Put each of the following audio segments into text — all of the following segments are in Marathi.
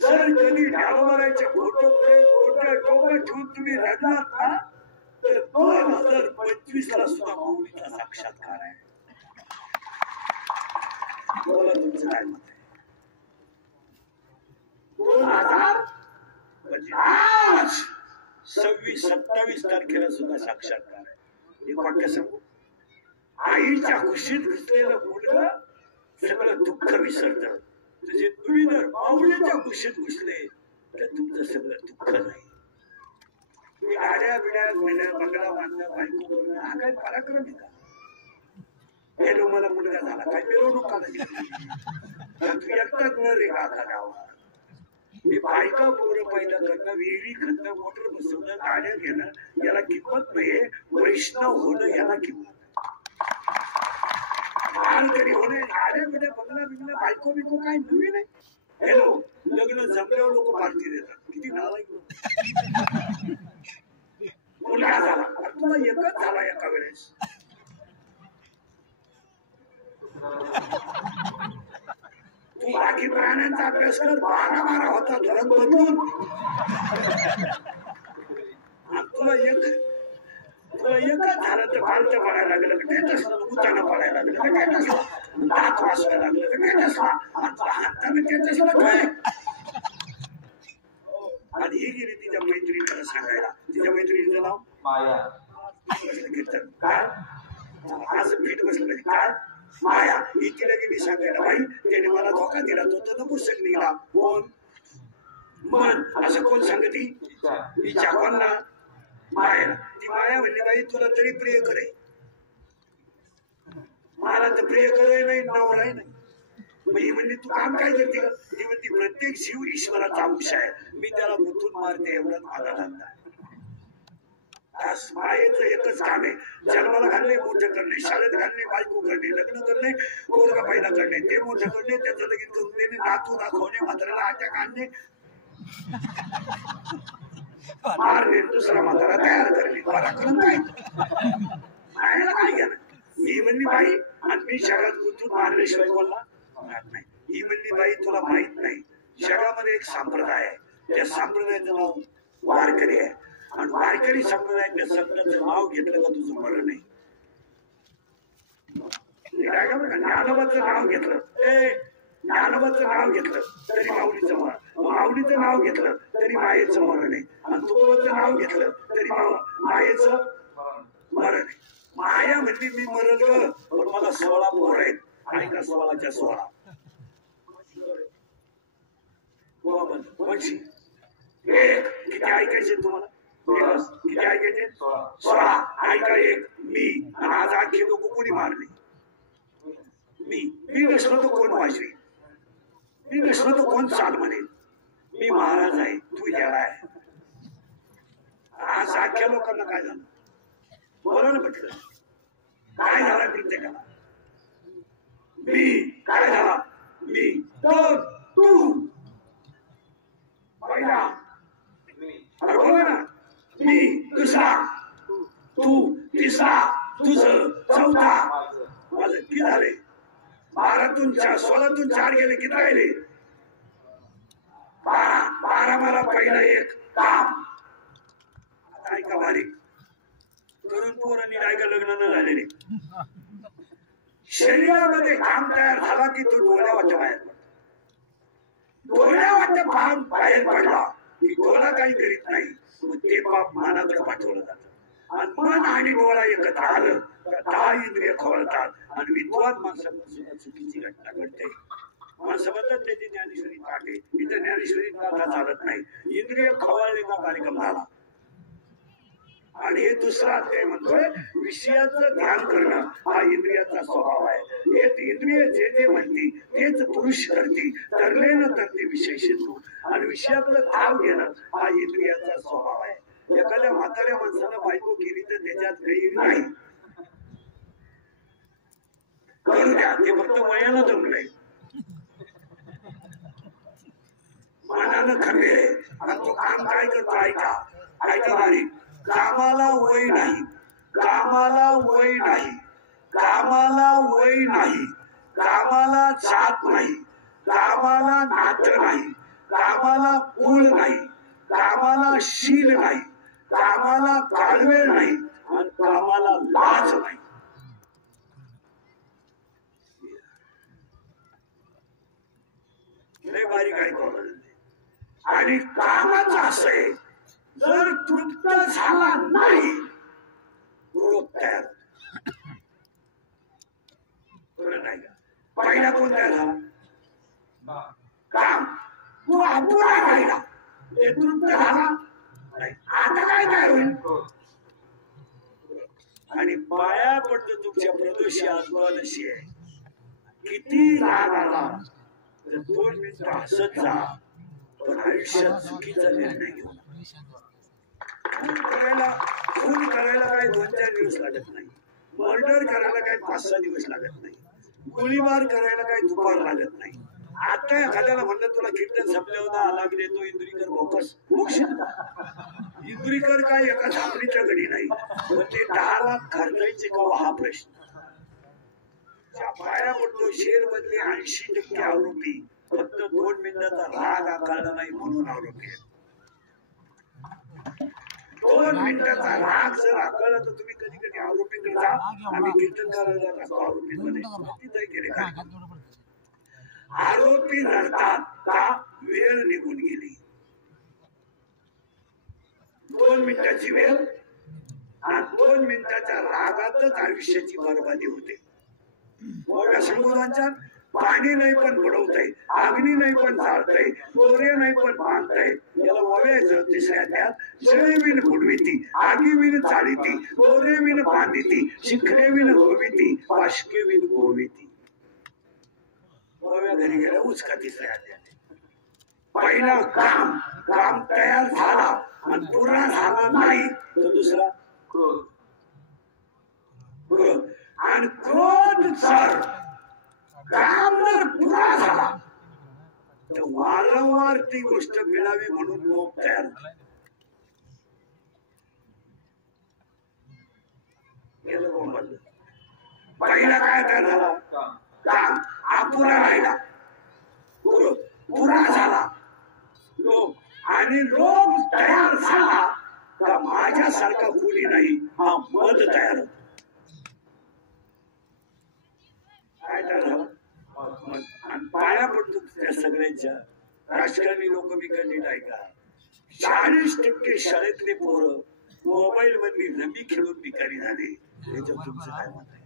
जर कधी ज्ञानोबारायच्या फोटो डोकं ठेवून तुम्ही रडलात ना तर 2025 ला सुद्धा माऊलीचा साक्षात्कार आहे. बोला तुमचं काय मत आहे? 2025 26-27 तारखेला सुद्धा साक्षात्कार आहे. एक वाक्य सांगू, आईच्या खुशीत घुसलेलं मुलगा सगळं दुःख विसरत. तुझे तुम्ही जर माऊलीच्या खुशीत घुसले तर तुमचं सगळं दुःख नाही. तुम्ही गाड्या बिड्या बंगला बांधला बायको करून हा काय पराक्रम आहे का? हे मला मुलगा झाला काय मिरवणूक काढायची तू एकटाच न रे राधा गावात. मी बायका पोरं पहिलं करणं, विहिरी खणणं, मोटर बसवणं, गाड्या घेणं याला किंमत नाहीये. वैष्णव होणं याला किंमत तरी होणे. गाड्या बिड्या बंगला बिंगला बायको बिको काय नवीन आहे? हॅलो, लग्न जमल्यावर लोक पार्टी देतात. किती नालायक मुलगा झाला तुला एकच झाला एका वेळेस. तू बाकी प्राण्यांचा अभ्यास कर. 12 होता धरण बदलून तुला एकच झालं तर फालतं पडायला लागलं का ते तसलं, उताना पडायला लागलं का ते तसलं, दात वाजवायला लागलं का ते तसलं, हाताने ते तसलं काय. आणि ही गेली तिच्या मैत्रिणीला सांगायला. तिच्या मैत्रिणीचं नाव माया. काय असं भेट बसलं पाहिजे काय माया. ही तिला गेली सांगायला, बाई त्याने मला धोका दिला तो तर नपुसक निघाला. कोण मन असं कोण सांगती? तिच्या कोणला माया. ती माया म्हणली, बाई तुला तरी प्रिय करे, मला तर प्रिय करे नाही, नवराही नाही. ही म्हणली तू काम काय करते का? ती म्हणती प्रत्येक जीव ईश्वराचा अंश आहे, मी त्याला गुंतून मारते एवढं माझा धंदा. मायेचं एकच काम आहे, जन्माला घालणे, मोठं करणे, शाळेत घालणे, बायको करणे, लग्न करणे, पोरगा पैदा करणे, ते मोठं करणे, त्याचं लगीन करून देणे, नातू दाखवणे, म्हाताऱ्याला अटॅक आणणे, मारणे, दुसरा म्हातारा तयार करणे. पराक्रम काय? मायेला काय घ्या. ही म्हणली बाई आणि मी शहरात गुंतून मारल्याशिवाय बोलला नाही. ही म्हणली बाई तुला माहित नाही, जगामध्ये एक संप्रदाय आहे, त्या संप्रदायाचं नाव वारकरी आहे. आणि वारकरी संप्रदायाच्या शब्दाचं नाव घेतलं का तुझं मरण नाही. ज्ञानोबाचं नाव घेतलं, ज्ञानोबाचं नाव घेतलं तरी माऊलीचं मरण, माऊलीचं नाव घेतलं तरी मायेचं मरण आहे, आणि तुकोबाचं नाव घेतलं तरी मायेचं मरण आहे. माया म्हणली मी मरण ग, पण मला 16 पोर आहेत. आणि का 16च्या 16 कोणशी एक किती ऐकायचे तुम्हाला? किती ऐकायचे? 16. ऐका एक मी. आणि आज आणखी लोक कोणी मारले? मी नसलो तो कोण वाजवी, मी नसलो तो कोण चाल म्हणेल. मी महाराज आहे, तू येडा आहे. आज अख्ख्या लोकांना काय झालं? बोला ना म्हटलं काय झालं प्रत्येकाला? मी काय झाला? मी तर तू पहिला. अरे बोला ना. मी दुसरा, तू तिसरा, तुझं चौथा, माझं किती झाले? 12तून 4, 16तून 4 गेले, किती राहिले? 12 मला पहिलं एक काम. आता ऐका बारीक, तरुण पोरांनी ऐका लग्न न झालेले, शरीरामध्ये काम तयार झाला की तो डोळ्या वाटत बाहेर पडला. डोळ्या वाटत बाहेर पडला की डोळा काही करीत नाही, मग ते पाप मनाकडे पाठवलं जातं. आणि मन आणि डोळा एकत्र आलं तर 10 इंद्रिय खवळतात. आणि विद्वान माणसाकडे सुद्धा चुकीची घटना घडते. माणसं म्हणतात त्याची ज्ञानेश्वरी काटे, इथं ज्ञानेश्वरी गाथा चालत नाही. इंद्रिय खवळले का कार्यक्रम झाला. आणि हे दुसरा अध्याय म्हणतोय विषयाचं ध्यान करणं हा इंद्रियाचा स्वभाव आहे. हे इंद्रिय जे जे म्हणते तेच पुरुष करते, तरले न तरते विषय शिंदू. आणि विषयाकडे धाव घेणं हा इंद्रियाचा स्वभाव आहे. एखाद्या म्हाताऱ्या माणसाला बायको केली तर त्याच्यात गैर नाही, करू द्या, ते फक्त वयानं जमलंय, मनानं खंबीर आहे. आणि तो काम काय करतो ऐका, ऐका बारीक. कामाला वय नाही, कामाला वय नाही, कामाला वय नाही, कामाला जात नाही, कामाला नातं नाही, कामाला कुळ नाही, कामाला शील नाही, कामाला कालवेळ नाही आणि कामाला लाज नाही. लय बारीक आहे कॉलेज. आणि कामाचं असं आहे, जर तृप्त झाला नाही तो तयार नाही का. पहिला कोण तयार झाला? काम. तो अपुरा राहिला, ते तृप्त झाला नाही. आता काय तयार होईल? आणि पाया पडतं तुमच्या प्रदोषी आत्मनशी आहे. किती राग आला तर 2 मिनिटं हसत जा, पण आयुष्यात चुकीचा निर्णय घेऊ. खून करायला काही 2-4 दिवस लागत नाही, मर्डर करायला काही 5-6 दिवस लागत नाही, गोळीबार करायला काही दुपार लागत नाही. आता एखाद्याला म्हणलं तुला कीर्तन संपल्या होता आला की देतो इंदुरीकर बोकस इंदुरीकर काय एका झापडीच्या घडी नाही, पण ते 10 लाख खर्चायचे का हा प्रश्न. पाया पडतो शेर मधले 80% आरोपी फक्त 2 मिनिटाचा राग आकारला नाही म्हणून आरोपी आहेत. 2 मिनिटाचा राग जर आकारला तर तुम्ही कधी कधी आरोपीकडे जा. आम्ही कीर्तन करायला जातो आरोपीमध्ये तिथे गेले काय आरोपी रडतात का? वेळ निघून गेली. 2 मिनिटाची वेळ आणि 2 मिनिटाच्या रागातच आयुष्याची बरबादी होते. पाणी नाही पण बुडवतय, अग्नी नाही पण जाळतय, दोरे नाही पण बांधतय. याला वव्याचं तिसऱ्या त्यात जळविन बुडविती, आगीविन चाळीती, दोरेविन बांधिती, शिखरेविन गोविती, पाशकेविन गोविती. वव्या घरी गेला उचका तिसऱ्या त्यात. पहिला काम तयार झाला आणि पुरा झाला नाही तर दुसरा क्रोध. आणि क्रोध जर काम जर पुरा झाला तर वारंवार ती गोष्ट मिळावी म्हणून लोक तयार झाले. पहिला काय तयार झाला? काम अपुरा राहिला, पुरा झाला. लोक आणि लोक तयार झाला का माझ्यासारखा कोणी नाही हा मत तयार होतो. काय झालं? पाया पडतो त्या सगळ्यांच्या. राजकारणी लोक बिकडले नाही का? 40% शाळेतले पोरं मोबाईल मध्ये रमी खेळून भिकारी झाले. याच्यावर तुमचं काय मत आहे?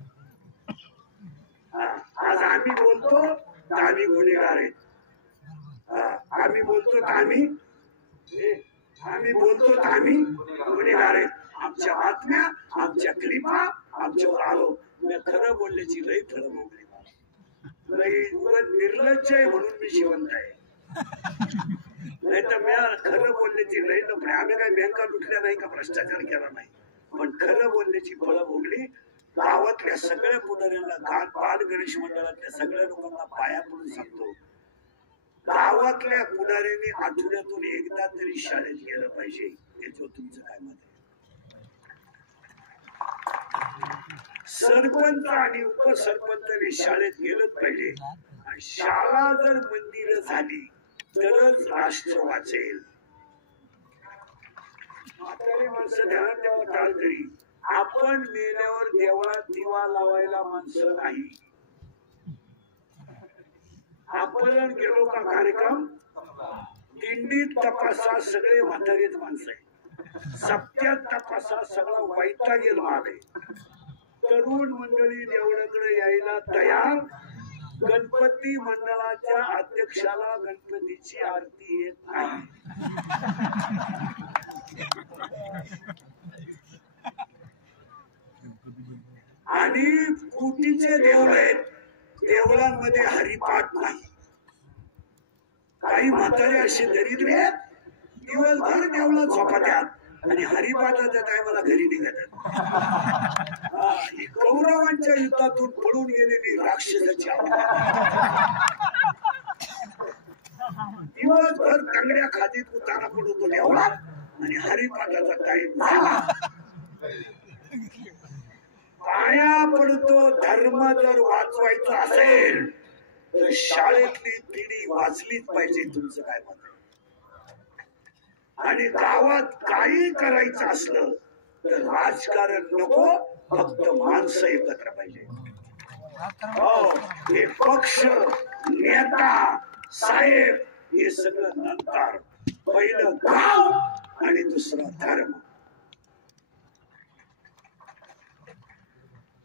आज आम्ही बोलतो तर आम्ही गुन्हेगार आहेत. आम्ही बोलतो तर आम्ही बोलतो तर आम्ही गुन्हेगार आहेत. आमच्या बातम्या, आमच्या क्लिपा, आमच्यावर आरोप. मी खरं बोलल्याची लई खरं बोलले. निर्लज्ज आहे म्हणून मी जिवंत आहे. नाही तर मी खरं बोलण्याची लई नफरे. आम्ही काही बँका लुटल्या नाही का भ्रष्टाचार केला नाही, पण खरं बोलण्याची फळं भोगली. गावातल्या सगळ्या पुढाऱ्यांना, बाल गणेश मंडळातल्या सगळ्या लोकांना पाया पडून सांगतो, गावातल्या पुढाऱ्यांनी आठवड्यातून एकदा तरी शाळेत गेलं पाहिजे. याच्यावर तुमचं काय मत आहे? सरपंच आणि उपसरपंचाने शाळेत गेलंच पाहिजे. आणि शाळा जर मंदिर झाली तरच राष्ट्र वाचेल. म्हातारी माणसं ध्यानात द्यावं टाळकरी. आपण मेल्यावर देवळात दिवा लावायला माणसं नाही. आपण गेलो का कार्यक्रम दिंडीत तपासा सगळे म्हातारीच माणसं आहे. सप्त्यात तपासा सगळा वैतागेल माल आहे. तरुण मंडळी देवळाकडे यायला तयार. गणपती मंडळाच्या अध्यक्षाला गणपतीची आरती येत नाही. आणि कुटीचे देऊळ आहेत, देवळांमध्ये हरिपाठ नाही. काही म्हातारे असे दरिद्र आहेत, दिवसभर देवळात झोपत्यात आणि हरिपाठाच्या टायमाला घरी निघतात. कौरवांच्या युद्धातून पळून गेलेली राक्षसाची दिवसभर तांगड्या खातीत उतारा पडतो देवळात आणि हरिपाठाचा टाइम झाला पाया पडतो. धर्म जर वाचवायचा असेल तर शाळेतली पिढी वाचलीच पाहिजे. तुमचं काय मत आहे? आणि गावात काही करायचं असलं तर राजकारण नको, फक्त माणसं एकत्र पाहिजे. हे पक्ष, नेता, साहेब हे सगळं नंतर. पहिलं गाव आणि दुसरा धर्म.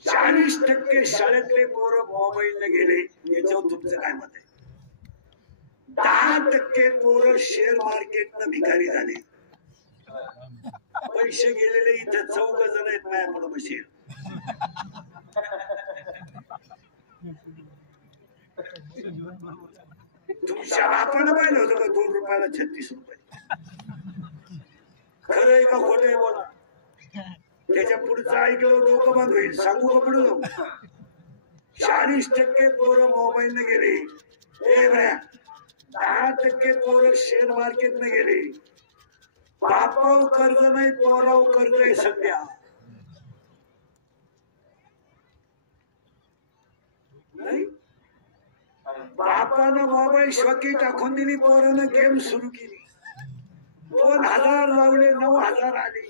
40% शाळेतले पोरं मोबाईलने गेले, याच्यावर तुमचं काय मत आहे? 10% पोरं शेअर मार्केटनं भिकारी झाले. पैसे गेलेले इथे 14 जण आहेत माझ्याकडे बसेल. तुमच्या बापानं पाहिलं होतं का 2 रुपयाला 36 रुपये? खरं आहे का खोटं आहे बोला. त्याच्या पुढचं ऐकलं डोकं बंद होईल. सांगू का पुढे जाऊ? 40% पोरं मोबाईलने गेले, 10% पोरं शेअर मार्केटने गेले. बापाव कर्ज नाही, पोराव कर्ज आहे सध्या. नाही, बापानं मोबाईल शॉकी टाकून दिली, पोरानं गेम सुरू केली. 2000 लावले, 9000 आले.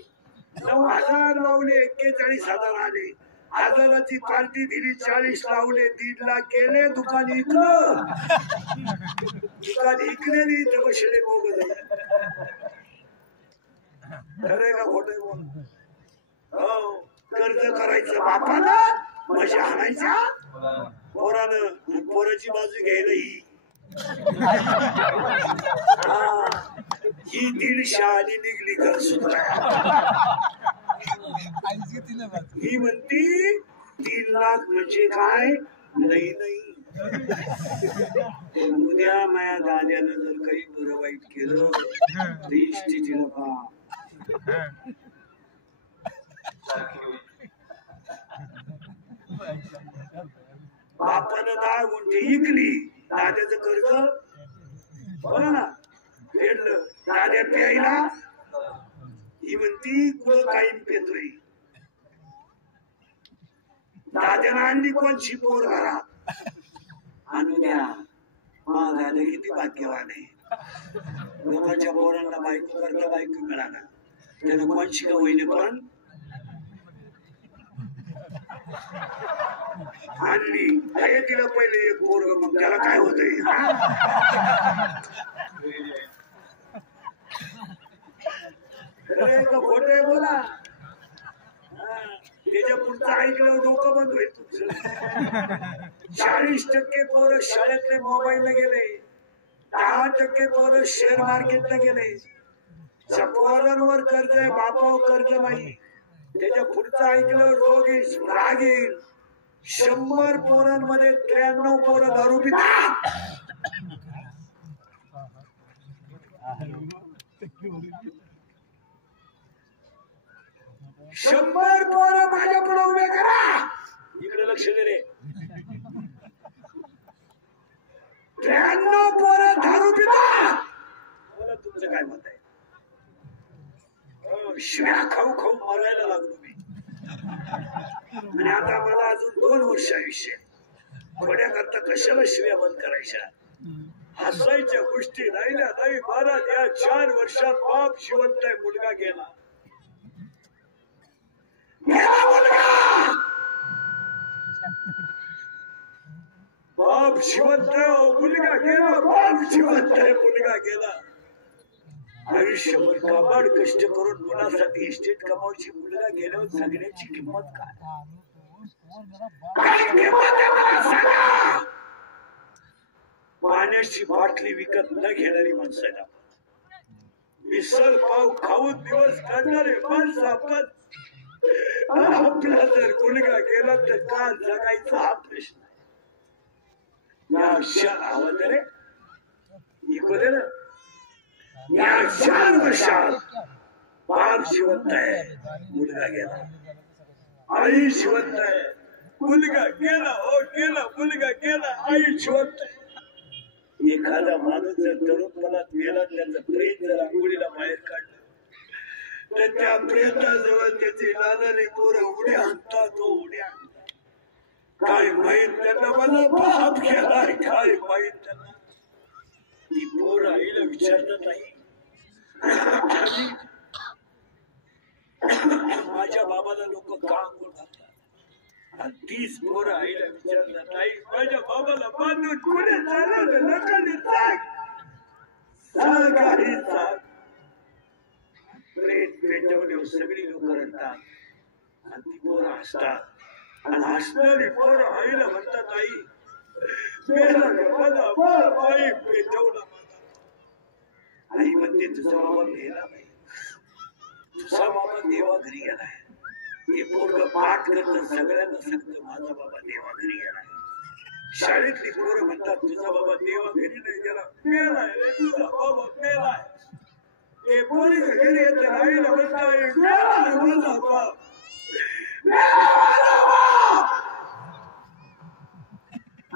9000 लावले, 41,000 आले. 1000ची पार्टी दिली, 40 लावले, 1.5 लाख केले. दुकान इकलं. दुकान इकलेली तर बसले बोग. खरंय का खोटं बोल? हो, कर्ज करायचं बापानं, मजा आणायच्या पोरानं, पोराची बाजू घ्यायला ही 150 आली निघली घर सुधारायला. ही म्हणती 3 लाख म्हणजे काय? नाही नाही, उद्या माझ्या दाद्यानं जर काही बरं वाईट केलं तर इष्टीची नका. बापानं 10 गुंठे इकली, दाद्याचं कर्ज बघा ना फेडलं. दाद्या प्यायला, ही म्हणती कुळ कायम पेतोय. दाद्यानं आणली कोणची पोर घरात? आणू द्या. दादा किती भाग्यवान आहे. लोकांच्या पोरांना बायको करता बायको मिळाला, त्यानं कोणची का होईने पण आणली. आहे तिला पहिले एक पोरग, मग त्याला काय होतंय? खोट आहे बोला. त्याच्या पुढचं ऐकलं डोकं बंद होईल तुमचं. 40% पोरं शाळेतले मोबाईलने गेले, 10% पोरं शेअर मार्केटला गेले. पोरांवर कर्ज आहे, बापावर कर्ज नाही. त्याच्या पुढचं ऐकलं रोग येईल, राग येईल. 100 पोरांमध्ये 93 पोरं दारू पितात. 100 पोरं माझ्या पुढे उभे करा. इकडे लक्ष दे रे. 93 पोरं दारू पितात. मला तुमचं काय मत आहे? शिव्या खाऊ खाऊ मरायला लागलो मी. आणि आता मला अजून 2 वर्ष आयुष्य. थोड्या करता कशाला शिव्या बंद करायच्या? हसायच्या गोष्टी राहिल्या नाही. महाराज या 4 वर्षात बाप शिवंत आहे, मुलगा गेला. बाप शिवंत आहे, मुलगा गेला. बाप शिवंत आहे, मुलगा गेला. आयुष्यभर काबाड कष्ट करून मुलासाठी इस्टेट कमावची, मुलगा गेल्यावर जगण्याची किंमत काय? काय किंमत आहे मला सांगा? पाण्याची बाटली विकत न घेणारी माणसं आहेत. मिसळ पाव खाऊन दिवस काढणारे माणसं आपण. आपला जर मुलगा गेला तर का जगायचा हा प्रश्न आहे. आवाज रे इको दे ना. या 4 वर्षात बाप जिवंत आहे, मुलगा गेला. आई जिवंत आहे, मुलगा गेला. हो गेला, मुलगा गेला, आई जिवंत आहे. एखादा माणूस जर तरुणपणात गेला, त्याचं प्रेत जर आंघोळीला बाहेर काढलं तर त्या प्रेताजवळ त्याची नानाने पोरं उड्या आणतात. तो उड्या काय माहित त्यांना मला पाप केलाय, काय माहित त्यांना. ती पोर आईला विचारत नाही माझ्या बाबाला लोक का अंघोळ घालतात, आणि तीच पोर आईला विचारत नाही माझ्या बाबाला बांधून कोणी चालवलं, लोकांनी सांग काही सांग. प्रेत पेटवले सगळी लोक रडतात आणि ती पोर हसतात, आणि हसणारी पोर आईला म्हणतात आई मेला मला बाई पेटवला. आई म्हणते तुझा बाबा मेला नाही, तुझा बाबा देवा घरी गेलाय. ते पोरग पाठ करत सगळ्यांना सांगतं माझा बाबा देवा घरी गेलाय. शाळेतली पोरं म्हणतात तुझा बाबा देवा घरी नाही गेला, मेलाय रे तुझा बाबा मेलाय. ते पोरी घरी येत आईला म्हणताय मेला माझा बाप,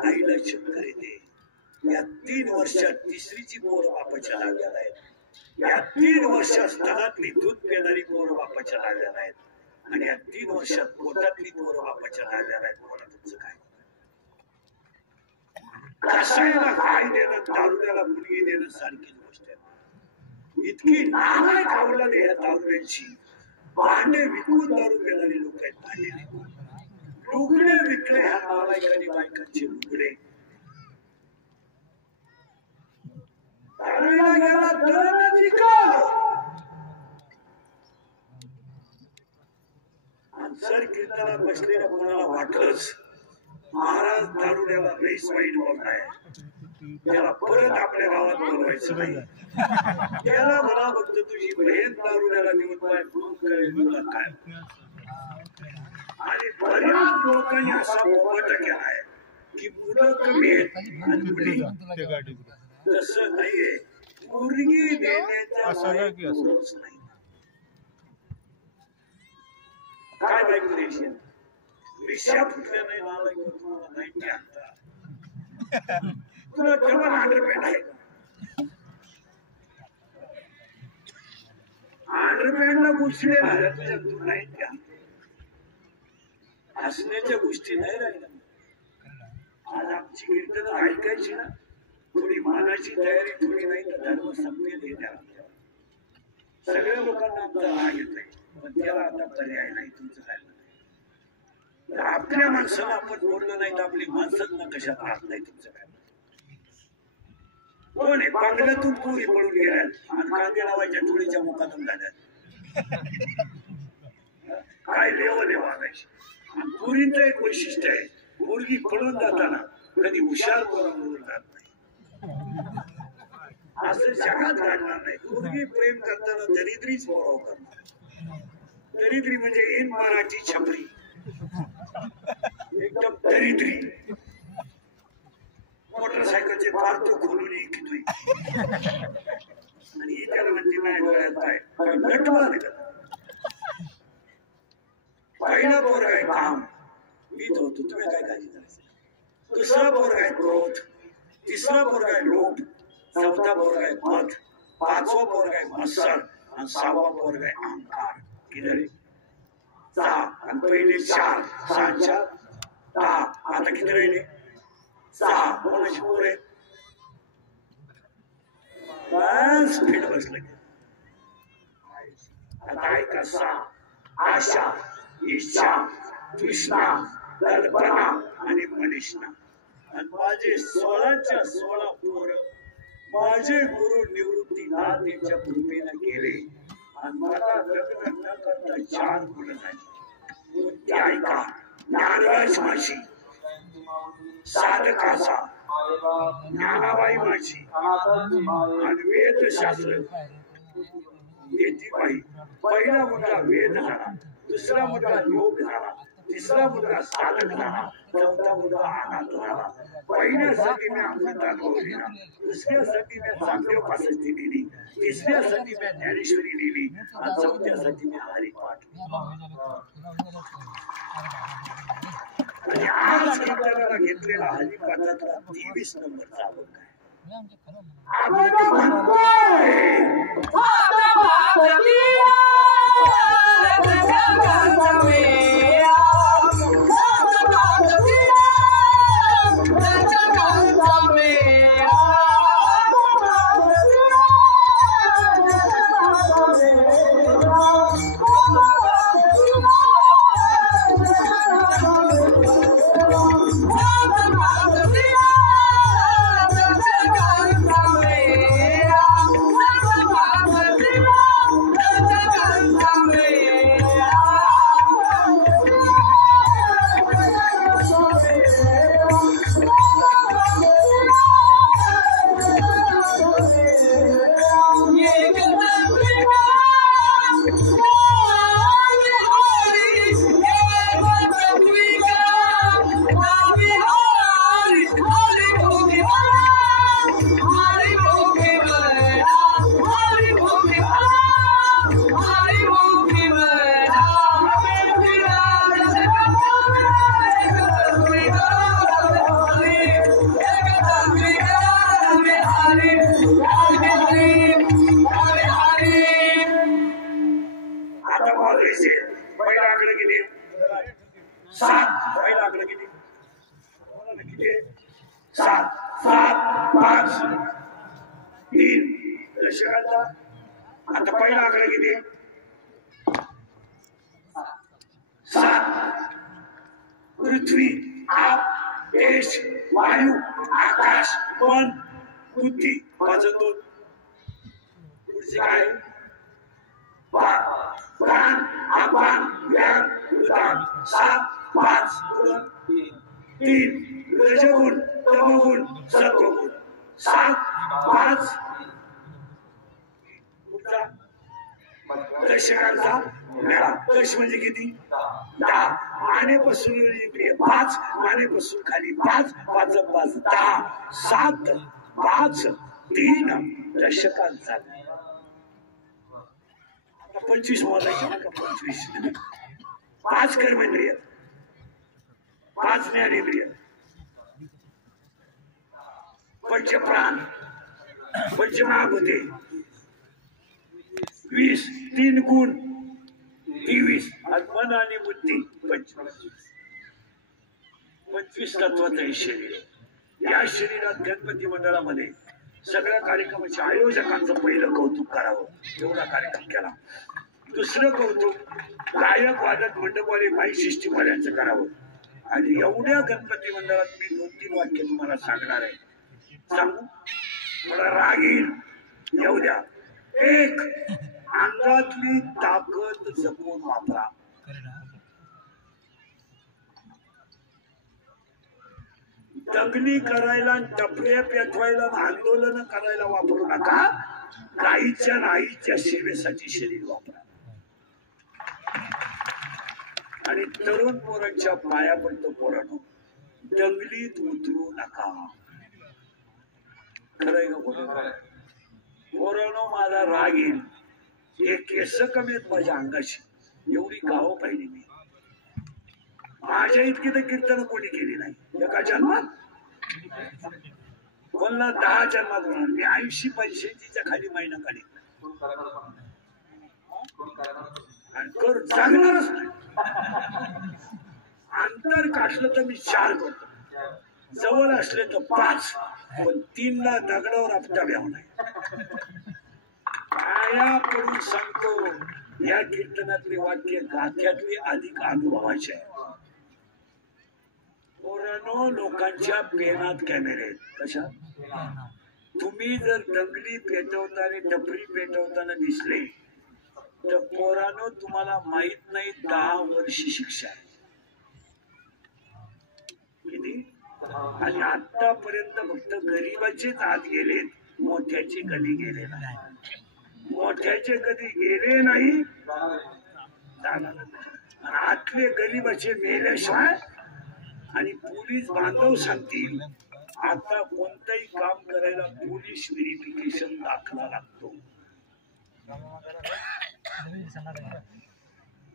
आईला चक्कर येते. या 3 वर्षात तिसरीची पोर बापाच्या लागलेला आहे. या 3 वर्षात स्तनातली दूध पिणारी पोर बापाच्या लागलेला आहेत, आणि या 3 वर्षात पोटातली पोर बापाच्या लागलेला आहेत. बोला तुमचं काय. कसायला गाय देणं, दारुड्याला मुलगी देणं सारखीच गोष्ट आहे. इतकी नालायक आवडलं या दारुड्यांची. भांडे विकून दारू पिणारी लोक आहेत. भांडे विकून लुगडे विकले ह्या नालायकांनी, बायकांचे लुगडे. दारूला गेला दळण विकलं. जर कीर्तनात बसलेल्या कोणाला वाटलंच महाराज दारुड्याला लईच वाईट बोलताय, त्याला परत आपल्या गावात बोलवायचं नाही. त्याला मला फक्त तुझी बहीण दारुड्याला घेऊन पाय फोन करेल तुला काय. आणि बऱ्याच लोकांनी असा मोबाटा केलाय की मुलं कमी आहेत आणि मुली. तसं नाहीये, मुलगी देण्याच्या लायक नाही. काय बायको देशील, विषया फुटल्या नाही नालायक तुम्हाला नाही आणता. तुला डबल अंडरपॅन्ट आहे, अंडरपॅन्टला घुसले झाल्या तुझ्या दूर नाही त्या. हसण्याच्या गोष्टी नाही राहिल्या. आज आमची कीर्तन ऐकायची ना, थोडी मानाची तयारी थोडी नाही तर धर्म संपले द्या. सगळ्या लोकांना आमचा राग येत आहे, पण त्याला आता पर्याय नाही. तुमचं काय म्हणणं आहे. आपल्या माणसाला आपण बोललो नाही तर आपली माणसांना कशात राहत नाही. तुमचं काय कोण आहे. बांगल्यातून पुरी पडून गेल्या आणि कांदे लावायच्या टोळीच्या मुखातून झाल्या. काय लेव वागायची. पुरीचं एक वैशिष्ट्य आहे, मुलगी पळून जाताना कधी हुशार बरोबर जात नाही. असं जगात घडणार नाही. मुलगी प्रेम करताना दरिद्रीच बोलाव करणार. दरिद्री म्हणजे इन मराठी छपरी, एकदम दरिद्री. मोटरसायकलचे पार्ट खोलून घेतोय आणि ही त्याला म्हणते नाही डोळ्यात आहे नटवाल. पहिला पोरगा आहे काम, मी होतो तुम्ही काय काळजी करायचं. दुसरा पोरगा आहे क्रोध, तिसरा पोरगा आहे लोभ, चौथा पोरगा आहे मध, पाचवा पोरगा आहे मत्सर, आणि 6वा पोरगा आहे अहंकार. किती 6 आणि पहिले 4 6 4 10. आता किती राहिले 6. कोणाची पोर आहे बस फिट बसलं. आता ऐका 6 आशा, इच्छा, तृष्णा, कल्पना आणि मनिष्णा. आणि माझे 16च्या 16 पोर माझे गुरु निवृत्तीनाथांच्या कृपेने गेले आणि मला लग्न न करता 4 मुलं झाली. ते ऐका. ज्ञानराज माझी, साधकाचा ज्ञानाबाई माझी, आणि वेदशास्त्र बाई. पहिला मुलगा वेद झाला, दुसरा मुलगा योग झाला, तिसरा मुलगा साधक झाला, चौथा मुलगा अनाथ झाला. पहिल्यासाठी मी अमृत अनुभव दिला, दुसऱ्यासाठी मी चांगल्या उपासना दिली, तिसऱ्यासाठी मी ज्ञानेश्वरी दिली, आणि चौथ्यासाठी मी हरिपाठ. आणि आज आपल्याला घेतलेला हरिपाठाचा 23 नंबरचा अंक आहे. आपण 7 पहिला आकडा किती किती 7 7 5 3 दशकाचा आता पहिला आकडा किती 7 पृथ्वी आप देश वायू आकाश मन बुद्धी माझं दोन पुढचे काय प्राण अपान व्यान उदान 7 5 3 रजगुण तमगुण सत्वगुण 7 5 दशकांचा मेळा दश म्हणजे किती 10 मानेपासून 5 मानेपासून खाली 5 5 5 10 7 5 3 दशकांचा 25 मोजायचे ना 25 5 कर्मेंद्रिय 5 ज्ञानेंद्रिय पंचप्राण पंचमहाभूते 20 3 गुण 23 मन आणि बुद्धी 25 तत्वाचं हे शरीर. या शरीरात गणपती मंडळामध्ये सगळ्या कार्यक्रमाच्या आयोजकांचं पहिलं कौतुक करावं एवढा कार्यक्रम केला. दुसरं कौतुक गायक वादक मंडपवाले माई सिस्टीमवाल्यांचं करावं. आणि एवढ्या गणपती मंडळात मी 2-3 वाक्य तुम्हाला सांगणार आहे. सांगू मला राग येईल येऊ द्या. एक अंगातली ताकद जपून वापरा. दगली करायला टपऱ्या पेटवायला आंदोलन करायला वापरू नका. गाईच्या नाईच्या सेवेसाठी शरीर वापरा. आणि तरुण पोरांच्या पाया पडतो पोरांनो दंगलीत उतरू नका. खरंय का पोरांनो माझा राग येईल. हे केस कमी आहेत माझ्या अंगाशी एवढी गाव पाहिली मी. माझ्या इतकी तर कीर्तन कोणी केली नाही एका जन्मात. कोणला 10 जन्मात होणार. मी 80-85च्या खाली महिना काढी कर जागणारच नाही. अंतर काढलं तर मी 4 करतो. जवळ असले तर 5 पण 3ला दगडावर आपटा व्याव नाही. पाया पडून सांगतो या कीर्तनातली वाक्य गाथ्यातली अधिक अनुभवाचे आहे. पोरांनो लोकांच्या पेनात कॅमेरे आहेत. कशा तुम्ही जर दंगली पेटवताना टपरी पेटवताना दिसले तर पोरांनो तुम्हाला माहित नाही 10 वर्ष शिक्षा आहे. किती आणि आतापर्यंत फक्त गरीबाचेच आत गेलेत. मोठ्याचे कधी गेले नाही. मोठ्याचे कधी गेले नाही. आतले गरीबाचे मेल्याशिवाय. आणि पोलीस बांधव सांगतील आता कोणतंही काम करायला पोलीस व्हेरिफिकेशन दाखला लागतो.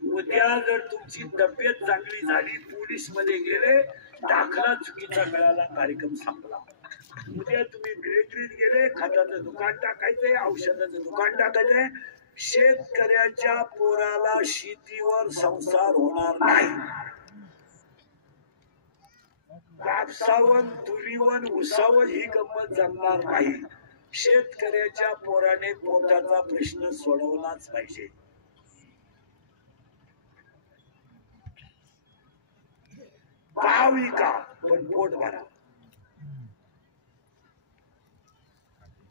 उद्या जर तुमची तब्येत चांगली झाली पोलीस मध्ये गेले दाखला चुकीचा मिळाला कार्यक्रम संपला. उद्या तुम्ही मिलिटरीत गेले खताचं दुकान टाकायचंय औषधाचं दुकान टाकायचंय. शेतकऱ्याच्या पोराला शेतीवर संसार होणार नाही. कापसावन तुरीवन उसावर ही गंमत जमणार नाही. शेतकऱ्याच्या पोराने पोटाचा प्रश्न सोडवलाच पाहिजे. भाव विका पण पोट भरा.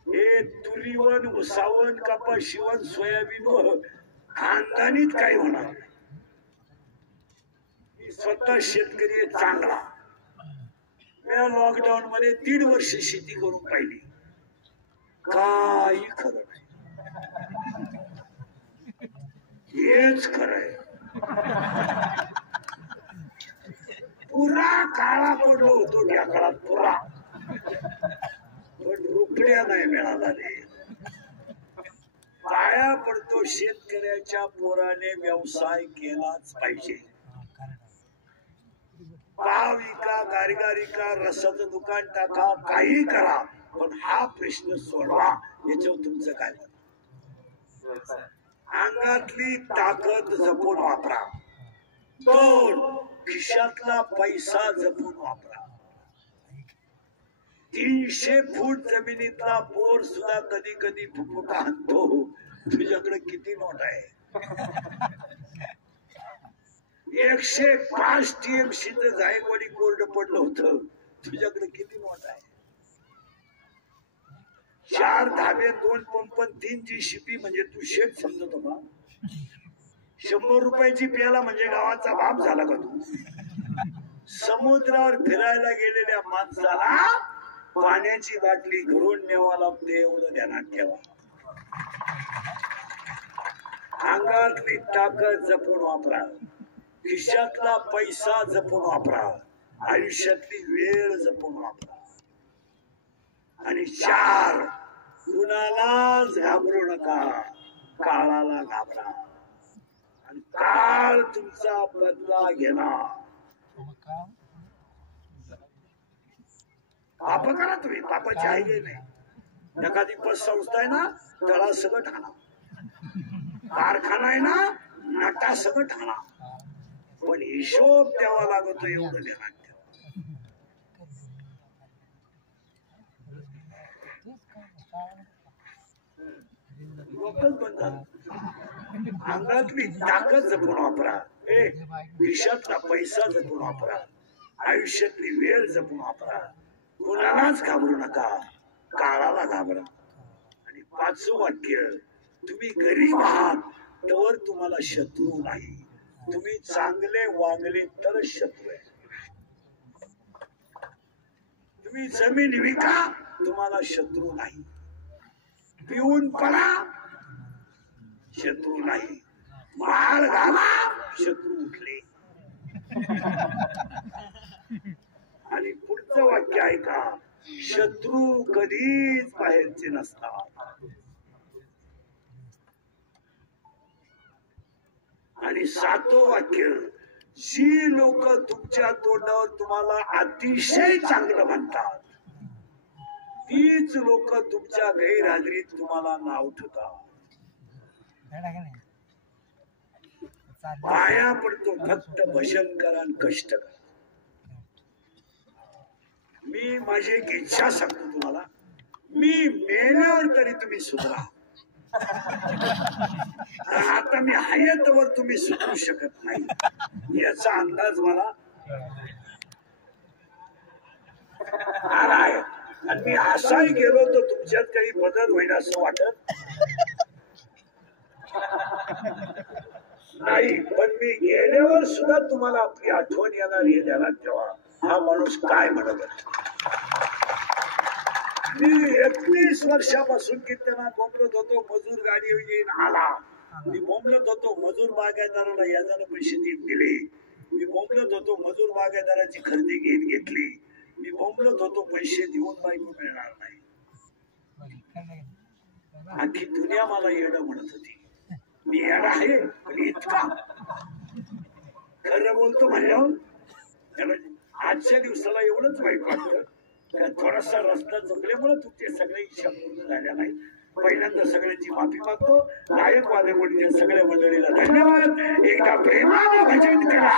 हे तुरीवन उसावन कपास शिवण सोयाबीन खानदानीत काय होणार नाही. स्वतः शेतकरी चांगला. या लॉकडाऊन मध्ये 1.5 वर्ष शेती करून पाहिली. काही खरं नाही. हेच खरंय. पुरा काळा पडलो होतो त्या काळात पुरा. पण रुपया नाही मिळाला रे. पाया पडतो शेतकऱ्याच्या पोराने व्यवसाय केलाच पाहिजे. पाव विका गारगारिका रसाचं दुकान टाका काही करा पण हा प्रश्न सोडवा. याच्यावर तुमचं काय मत. अंगातली ताकद जपून वापरा. दोन, खिशातला पैसा जपून वापरा. 300 फूट जमिनीतला बोर सुद्धा कधी कधी फुफुटा आणतो. तुझ्याकडे किती नोट आहे? 105 TMC जायकवाडी कोर्ट पडलं होतं. तुझ्याकडे किती नोट आहे? 4 धाबे, 2 पंप, 3 GCP म्हणजे तू शेत समजतो का? 100 रुपयाची प्याला म्हणजे गावाचा बाप झाला का तू? समुद्रावर फिरायला गेलेल्या माणसाला पाण्याची बाटली घरून न्यावा लागते, एवढं ध्यानात ठेवा. अंगातली ताकद जपून वापरा, खिशातला पैसा जपून वापरा, आयुष्यातली वेळ जपून वापरा. आणि 4, कुणालाच घाबरू नका, काळाला घाबरा. आणि काळ तुमचा बदला घेणार. पाप करा तुम्ही, पापाची आई नाही. एखादी पतसंस्था आहे ना, तळा सगळं ठाणा. कारखाना आहे ना, नटा सगळं ठाणा. पण हिशोब द्यावा लागतो, एवढं ध्यानात ठेवा. डोकंच बंद झालं. अंगातली ताकद जपून वापरा, खिशातला पैसा जपून वापरा, आयुष्यातली वेळ जपून वापरा. कुणालाच घाबरू नका, काळाला घाबरा. आणि 5वं वाक्य, तुम्ही गरीब आहात तर तुम्हाला शत्रू नाही. तुम्ही चांगले वागले तर शत्रू आहे. तुम्ही जमीन विका, तुम्हाला शत्रू नाही. पिऊन पडा, शत्रू नाही. माळ घाला, शत्रू उठले. आणि पुढचं वाक्य ऐका, शत्रू कधीच बाहेरचे नसतात. आणि 7वं वाक्य, जी लोक तुमच्या तोंडावर तुम्हाला अतिशय चांगलं म्हणतात, तीच लोक तुमच्या गैरहजेरीत तुम्हाला नाव ठेवतात. पाया पडतो, फक्त भजन करा, कष्ट करा. मी माझी एक इच्छा सांगतो तुम्हाला, मी मेल्यावर तरी तुम्ही सुधरा. आता मी हयातवर तुम्ही सुधरू शकत नाही, याचा अंदाज मला आलाय. आणि मी असाही गेलो तर तुमच्यात काही बदल होईल असं वाटत नाही. पण मी गेल्यावर सुद्धा तुम्हाला आपली आठवण येणार, हे ध्यानात ठेवा. हा माणूस काय म्हणत मी 31 वर्षापासून कीर्तनात बोंबलत होतो, मजूर गाडी येईन आला. मी बोंबलत होतो, मजूर बागायतदाराला याजाने पैसे दिले. मी बोंबलत होतो, मजूर बागायतदाराची खरेदी घेतली. मी बोंबलत होतो, पैसे देऊन बायको मिळणार नाही. आणखी दुनिया मला येडं म्हणत होती. मी येडा आहे, पण इतका खरं बोलतो म्हणल्यावर आजच्या दिवसाला एवढंच वाईट वाटतं. थोडासा रस्ता चुकल्यामुळे तुमचे सगळे इच्छा पूर्ण झाल्या नाही. पहिल्यांदा सगळ्यांची माफी मागतो. नायक वादेकोडीच्या सगळ्या मंडळीला धन्यवाद. एकदा प्रेमाने भजन करा.